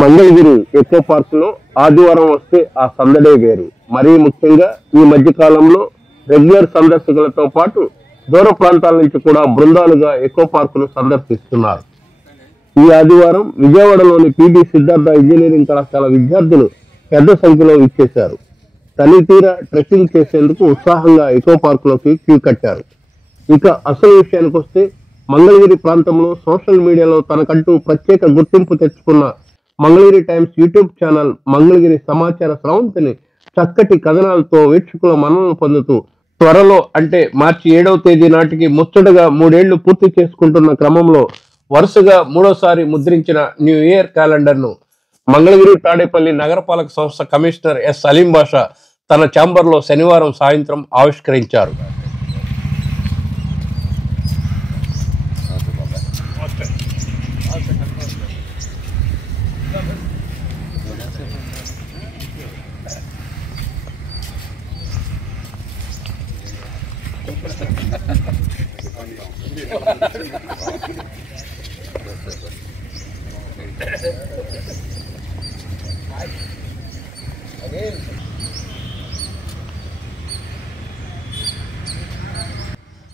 Mangalagiri echo park లో ఆదివారం వస్తే ఆ సందడే వేరు. మరీ ముఖ్యంగా ఈ మధ్య కాలంలో రెగ్యులర్ సందర్శకులతో పాటు దూర ప్రాంతాల నుంచి కూడా బృందాలుగా ఎకో పార్క్ ను సందర్శిస్తున్నారు. ఈ ఆదివారం విజయవాడలోని పిబి సిద్ధార్థ ఇంజనీరింగ్ కళాశాల విద్యార్థులు పెద్ద సంఖ్యలో ఇచ్చేశారు. తనితీర ట్రెక్కింగ్ చేసేందుకు ఉత్సాహంగా ఎకో పార్క్ లోకి క్యూ కట్టారు. ఇక అసలు విషయానికి వస్తే మంగళగిరి ప్రాంతంలో సోషల్ మీడియాలో తనకంటూ ప్రత్యేక గుర్తింపు తెచ్చుకున్న Mangalagiri times YouTube channel Mangalagiri సమాచార స్రవంతిని చక్కటి కథనాలతో వీక్షకుల మన్ననలు పొందుతూ త్వరలో అంటే మార్చి 7వ తేదీ నాటికి ముచ్చటగా 3 ఏళ్లు పూర్తి చేసుకుంటున్న క్రమంలో వరుసగా 3వసారి ముద్రించిన న్యూ ఇయర్ క్యాలెండర్ను మంగళగిరి తాడేపల్లి నగరపాలక సంస్థ కమిషనర్ ఎస్ సలీం బాషా తన ఛాంబర్లో శనివారం సాయంత్రం ఆవిష్కరించారు.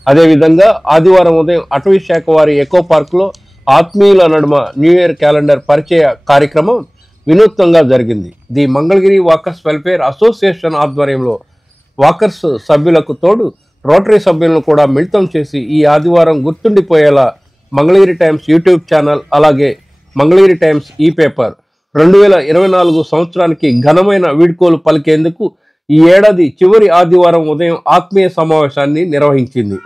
అదేవిధంగా ఆదివారం ఉదయం అటవీ శాఖ వారి ఎకో పార్క్ లో ఆత్మీయుల నడుమ న్యూ ఇయర్ క్యాలెండర్ పరిచయ కార్యక్రమం వినూత్నంగా జరిగింది. The Mangalagiri walkers welfare association ఆధ్వర్యంలో వాకర్స్ సభ్యులకు తోడు రోటరీ సభ్యులను కూడా మిళితం చేసి ఈ ఆదివారం గుర్తుండిపోయేలా మంగళగిరి టైమ్స్ యూట్యూబ్ ఛానల్ అలాగే మంగళగిరి టైమ్స్ ఈ పేపర్ 2024 సంవత్సరానికి ఘనమైన వీడ్కోలు పలికేందుకు ఈ ఏడాది చివరి ఆదివారం ఉదయం ఆత్మీయ సమావేశాన్ని నిర్వహించింది.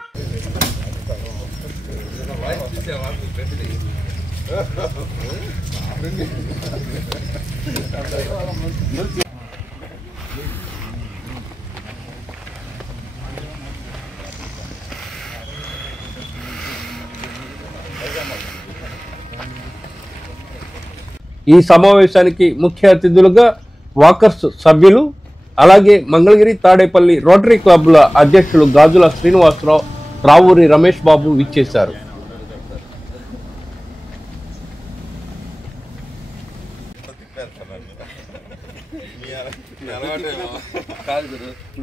ఈ సమావేశానికి ముఖ్య అతిథులుగా వాకర్స్ సభ్యులు అలాగే మంగళగిరి తాడేపల్లి రోటరీ క్లబ్ల అధ్యక్షులు గాజుల శ్రీనివాసరావు, రావూరి రమేష్ బాబు విచ్చేశారు.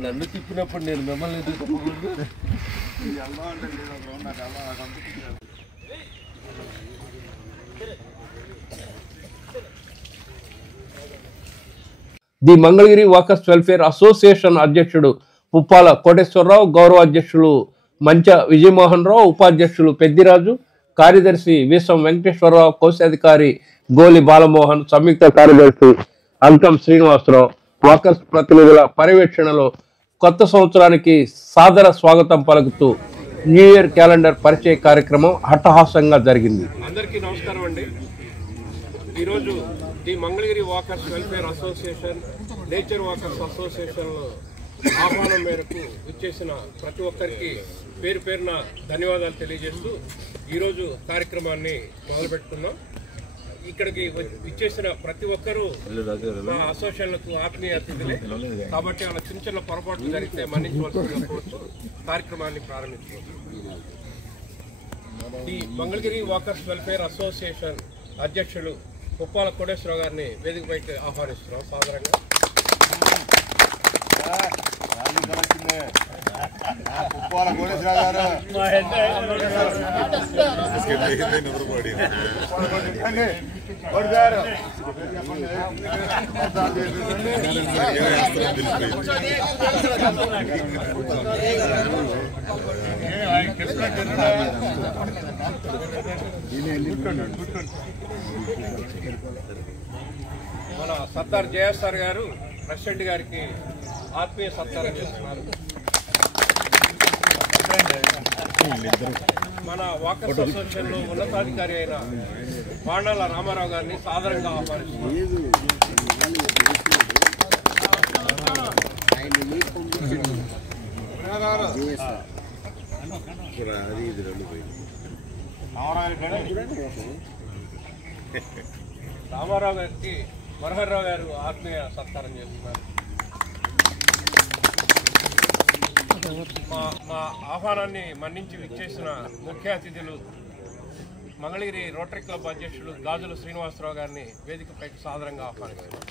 నన్ను తిప్పినప్పుడు నేను మిమ్మల్ని the Mangalagiri walkers welfare association అధ్యక్షుడు పుప్పాల కోటేశ్వరరావు, గౌరవ అధ్యక్షులు మంచ విజయమోహన్ రావు, ఉపాధ్యక్షులు పెద్దిరాజు, కార్యదర్శి విశ్వం వెంకటేశ్వరరావు, కోశాధికారి గోలి బాలమోహన్, సంయుక్త కార్యదర్శి అంకం శ్రీనివాసరావు, వాకర్స్ ప్రతినిధుల పర్యవేక్షణలో కొత్త సంవత్సరానికి సాదర స్వాగతం పలుకుతూ న్యూ ఇయర్ క్యాలెండర్ పరిచయ కార్యక్రమం హట్టహాసంగా జరిగింది. అందరికీ నమస్కారం అండి. ఈరోజు the Mangalagiri walkers welfare association, nature walkers అసోసియేషన్లో ఆహ్వానం మేరకు విచ్చేసిన ప్రతి ఒక్కరికి పేరు పేరున ధన్యవాదాలు తెలియజేస్తూ ఈరోజు కార్యక్రమాన్ని మొదలుపెట్టుకున్నాం. ఇక్కడికి విచ్చేసిన ప్రతి ఒక్కరూ మా అసోసియేషన్లకు ఆత్మీయ అతిథులే కాబట్టి అలా చిన్న చిన్న పొరపాట్లు జరిగితే మన్నించవలసిందిగా కోరుతూ కార్యక్రమాన్ని ప్రారంభించుకోవచ్చు. The Mangalagiri walkers welfare association అధ్యక్షులు పుప్పాల కోటేశ్వరరావు గారిని వేదికపైకి ఆహ్వానిస్తున్నాం సాధారణంగా. మన సర్దార్ జయసార్ గారు ప్రెసిడెంట్ గారికి ఆత్మీయ సత్కారం చేస్తున్నారు. మన వాకర్స్ అసోసియేషన్లో ఉన్నతాధికారి అయిన వాణాల రామారావు గారిని సాధారణంగా ఆహ్వానిస్తున్నారు. రామారావు గారికి మనోహర్రావు గారు ఆత్మీయ సత్కారం చేస్తున్నారు. మా ఆహ్వానాన్ని మన్నించి విచ్చేసిన ముఖ్య అతిథులు మంగళగిరి రోటరీ క్లబ్ అధ్యక్షులు గాజుల శ్రీనివాసరావు గారిని వేదికపైకి సాదరంగా ఆహ్వానిస్తున్నారు.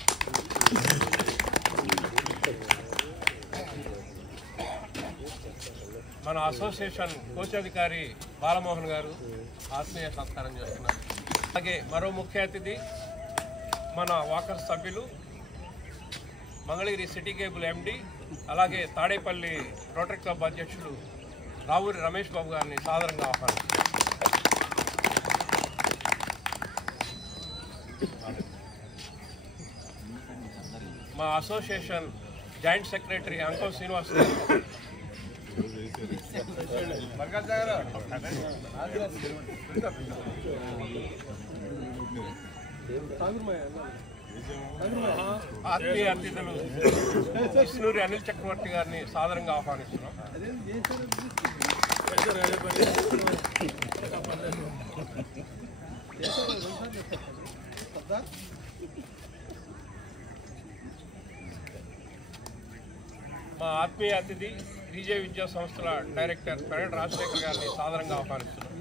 మన అసోసియేషన్ కోశాధికారి బాలమోహన్ గారు ఆత్మీయ సత్కారం చేస్తున్నారు. అలాగే మరో ముఖ్య అతిథి మన వాకర్స్ సభ్యులు మంగళగిరి సిటీ కేబుల్ ఎండి అలాగే తాడేపల్లి రోటరీ క్లబ్ అధ్యక్షులు రావూరి రమేష్ బాబు గారిని సాదరంగా ఆహ్వానిస్తున్నారు. మా అసోసియేషన్ జాయింట్ సెక్రటరీ అంకం శ్రీనివాస్ గారు, ఆత్మీయ అతిథులు కృష్ణూరి అనిల్ చక్రవర్తి గారిని సాదరంగా ఆహ్వానిస్తున్నాం. మా ఆత్మీయ అతిథి విజయ విద్యా సంస్థల డైరెక్టర్ పెరడ్ రాజశేఖర్ గారిని సాదరంగా ఆహ్వానిస్తున్నాం.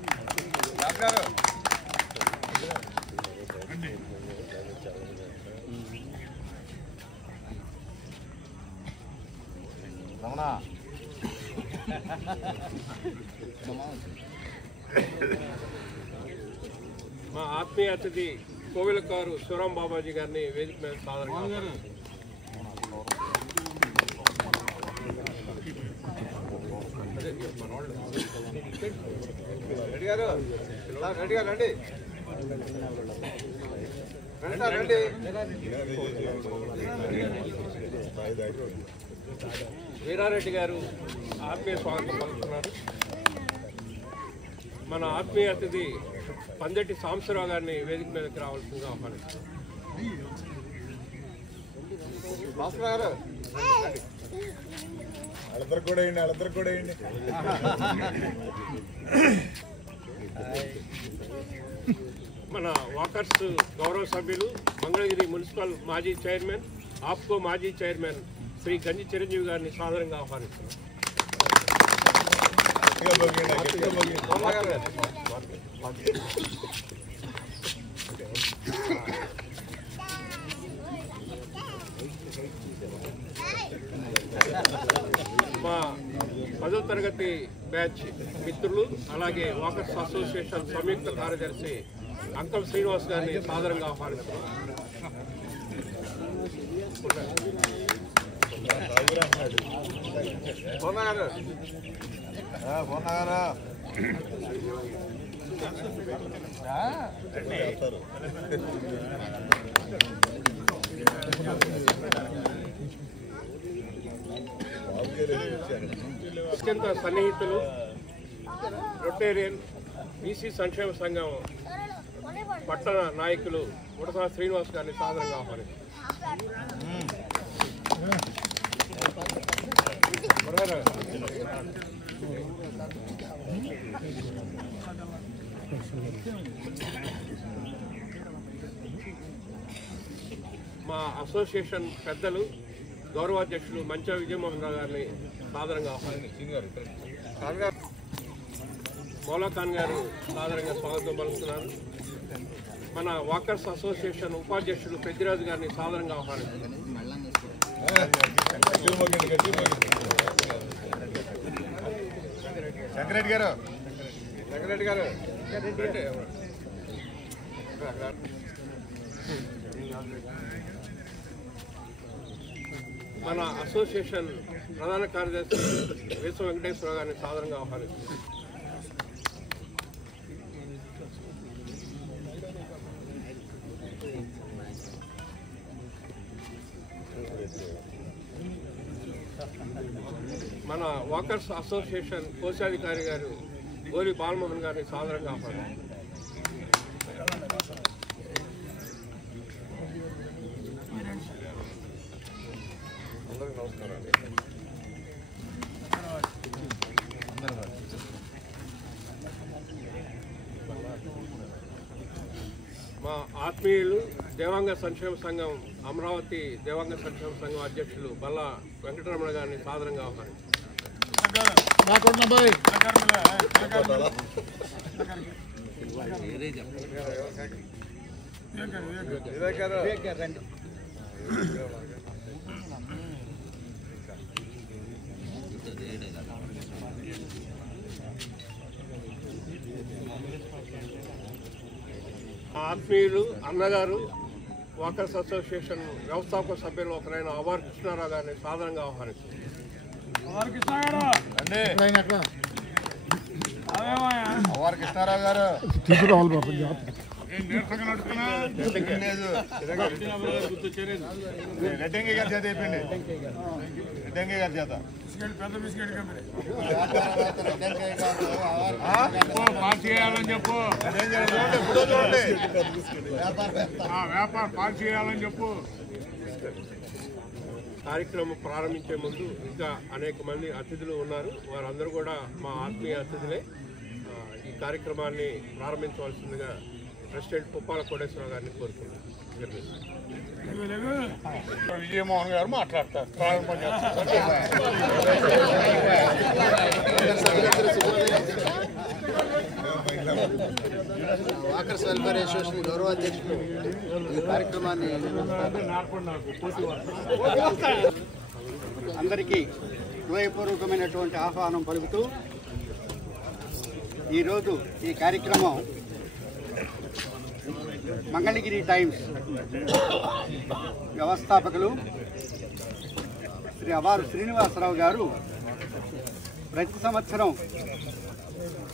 మా ఆత్మీయ అతిథి కోవిలకారు శివరాం బాబాజీ గారిని వేదిక మీద సాదరంగా వీరారెడ్డి గారు ఆత్మీయ స్వాగతం పలుకుతున్నారు. మన ఆత్మీయ అతిథి పందెట్టి సాంబశివరావు గారిని వేదిక మీదకి రావాల్సిందిగా ఆహ్వానిస్తున్నారు. మన వాకర్స్ గౌరవ సభ్యులు మంగళగిరి మున్సిపల్ మాజీ చైర్మన్ ఆప్కో మాజీ చైర్మన్ శ్రీ గంజి చిరంజీవి గారిని సాదరంగా ఆహ్వానిస్తున్నారు. మా 10వ తరగతి బ్యాచ్ మిత్రులు అలాగే వాకర్స్ అసోసియేషన్ సంయుక్త కార్యదర్శి అంకం శ్రీనివాస్ గారిని సాదరంగా ఆహ్వానిస్తున్నారు. అత్యంత సన్నిహితులు రొటేరియన్ బీసీ సంక్షేమ సంఘం పట్టణ నాయకులు ఉడతా శ్రీనివాస్ గారిని సాదరంగా ఆహ్వానిస్తున్నారు. మా అసోసియేషన్ పెద్దలు గౌరవాధ్యక్షులు మంచా విజయమోహన్ రావు గారిని సాదరంగా ఆహ్వానిస్తున్నారు. మౌలా ఖాన్ గారు సాదరంగా స్వాగతం పలుకుతున్నారు. మన వాకర్స్ అసోసియేషన్ ఉపాధ్యక్షులు పెద్దిరాజు గారిని సాదరంగా ఆహ్వానిస్తున్నారు. శంకరెడ్డి గారు మన అసోసియేషన్ ప్రధాన కార్యదర్శి వేస వెంకటేశ్వరరావు గారిని సాదరంగా ఆహ్వానిస్తున్నారు. మన వాకర్స్ అసోసియేషన్ కోశాధికారి గారు గోలి బాలమోహన్ గారిని సాదరంగా ఆహ్వానిస్తున్నారు. అందరికీ నమస్కారం అండి. మా ఆత్మీయులు దేవాంగ సంక్షేమ సంఘం అమరావతి దేవాంగ సంక్షేమ సంఘం అధ్యక్షులు బల్లా వెంకటరమణ గారిని సాదరంగా ఆహ్వానిస్తున్నారు. ఆత్మీయులు అన్నగారు వాకర్స్ అసోసియేషన్ వ్యవస్థాపక సభ్యులు ఒకరైన అవార్ కృష్ణారావు గారిని సాధారణంగా ఆహ్వానిస్తున్నారు. కృష్ణారావు గారు రెడ్డంగి గారి చేత అయిపోయింది. రెడ్డంగి గారి చేత పాస్ చేయాలని చెప్పు. వ్యాపారం పాస్ చేయాలని చెప్పు. కార్యక్రమం ప్రారంభించే ముందు ఇంకా అనేక మంది అతిథులు ఉన్నారు. వారందరూ కూడా మా ఆత్మీయ అతిథులే. ఈ కార్యక్రమాన్ని ప్రారంభించవలసిందిగా ప్రెసిడెంట్ పుప్పాల కోటేశ్వరరావు గారిని కోరుతున్నాను. విజయమోహన్ గారు మాట్లాడతారు. ప్రారంభం వాకర్స్ వెల్ఫేర్ అసోసియేషన్ గౌరవ అధ్యక్షులు ఈ కార్యక్రమాన్ని అందరికీ హృదయపూర్వకమైనటువంటి ఆహ్వానం పలుకుతూ ఈరోజు ఈ కార్యక్రమం మంగళగిరి టైమ్స్ వ్యవస్థాపకులు శ్రీ అవారు శ్రీనివాసరావు గారు ప్రతి సంవత్సరం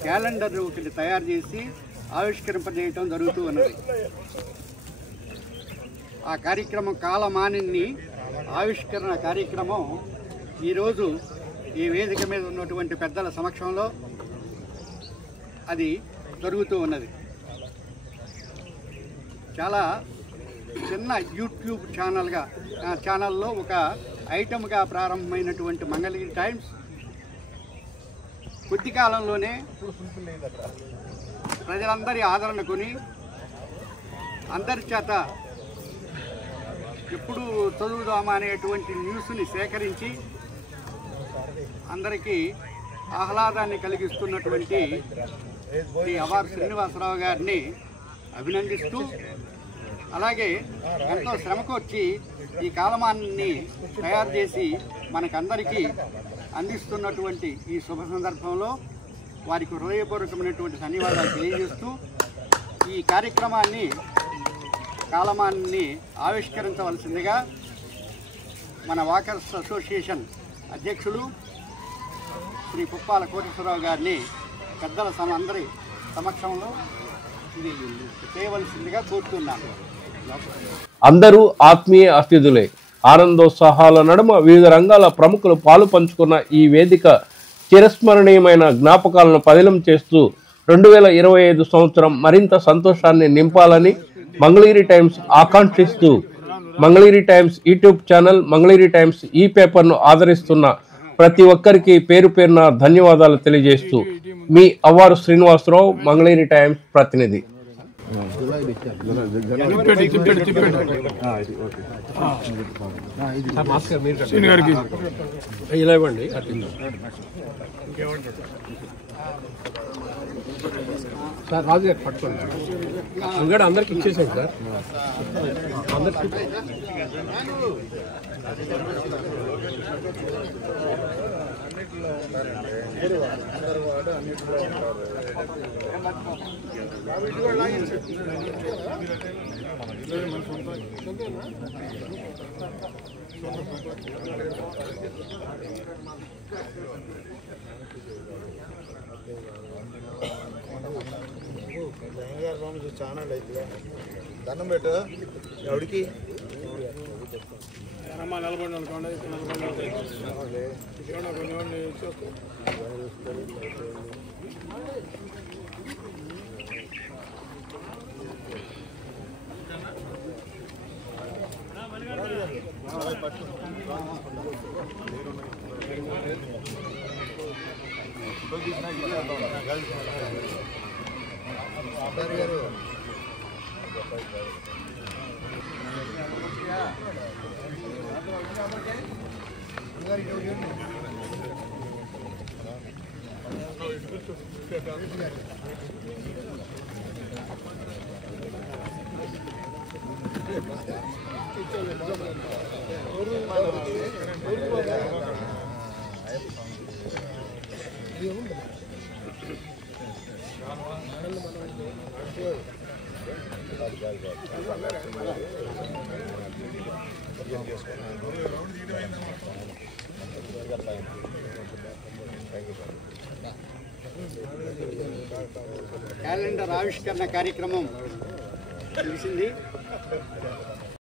క్యాలెండర్ ఒకటి తయారు చేసి ఆవిష్కరింపజేయటం జరుగుతూ ఉన్నది. ఆ కార్యక్రమం కాలమానిని ఆవిష్కరణ కార్యక్రమం ఈరోజు ఈ వేదిక మీద ఉన్నటువంటి పెద్దల సమక్షంలో అది జరుగుతూ ఉన్నది. చాలా చిన్న యూట్యూబ్ ఛానల్లో ఒక ఐటమ్గా ప్రారంభమైనటువంటి మంగళగిరి టైమ్స్ కొద్ది కాలంలోనే ప్రజలందరి ఆదరణ కొని అందరి చేత ఎప్పుడు చదువుదామా అనేటువంటి న్యూస్ని సేకరించి అందరికీ ఆహ్లాదాన్ని కలిగిస్తున్నటువంటి శ్రీ అవారు శ్రీనివాసరావు గారిని అభినందిస్తూ, అలాగే ఎంతో శ్రమకొచ్చి ఈ కాలమాన్ని తయారు చేసి మనకందరికీ అందిస్తున్నటువంటి ఈ శుభ సందర్భంలో వారికి హృదయపూర్వకమైనటువంటి ధన్యవాదాలు తెలియజేస్తూ ఈ కార్యక్రమాన్ని కాలమాన్ని ఆవిష్కరించవలసిందిగా మన వాకర్స్ అసోసియేషన్ అధ్యక్షులు శ్రీ పుప్పాల కోటేశ్వరరావు గారిని పెద్దల అందరి సమక్షంలో ఇది చేయవలసిందిగా కోరుతున్నాను. అందరూ ఆత్మీయ అతిథులే. ఆనందోత్సాహాల నడుమ వివిధ రంగాల ప్రముఖులు పాలు పంచుకున్న ఈ వేదిక చిరస్మరణీయమైన జ్ఞాపకాలను పదిలం చేస్తూ 2025 సంవత్సరం మరింత సంతోషాన్ని నింపాలని మంగళగిరి టైమ్స్ ఆకాంక్షిస్తూ Mangalagiri times YouTube channel, Mangalagiri times ఈ పేపర్ను ఆదరిస్తున్న ప్రతి ఒక్కరికి పేరు పేరున ధన్యవాదాలు తెలియజేస్తూ మీ అవారు శ్రీనివాసరావు, మంగళగిరి టైమ్స్ ప్రతినిధి. ఇలా ఇవ్వండి. సార్ రాజు గారు పట్టుకోండి. ఇంకా అందరికి ఇచ్చేసాను సార్. అందరికి ఛానల్ అయితే దండం పెట్టు ఎవడికి నిలబడి అనుకోండి. క్యాలెండర్ ఆవిష్కరణ కార్యక్రమం ముగిసింది.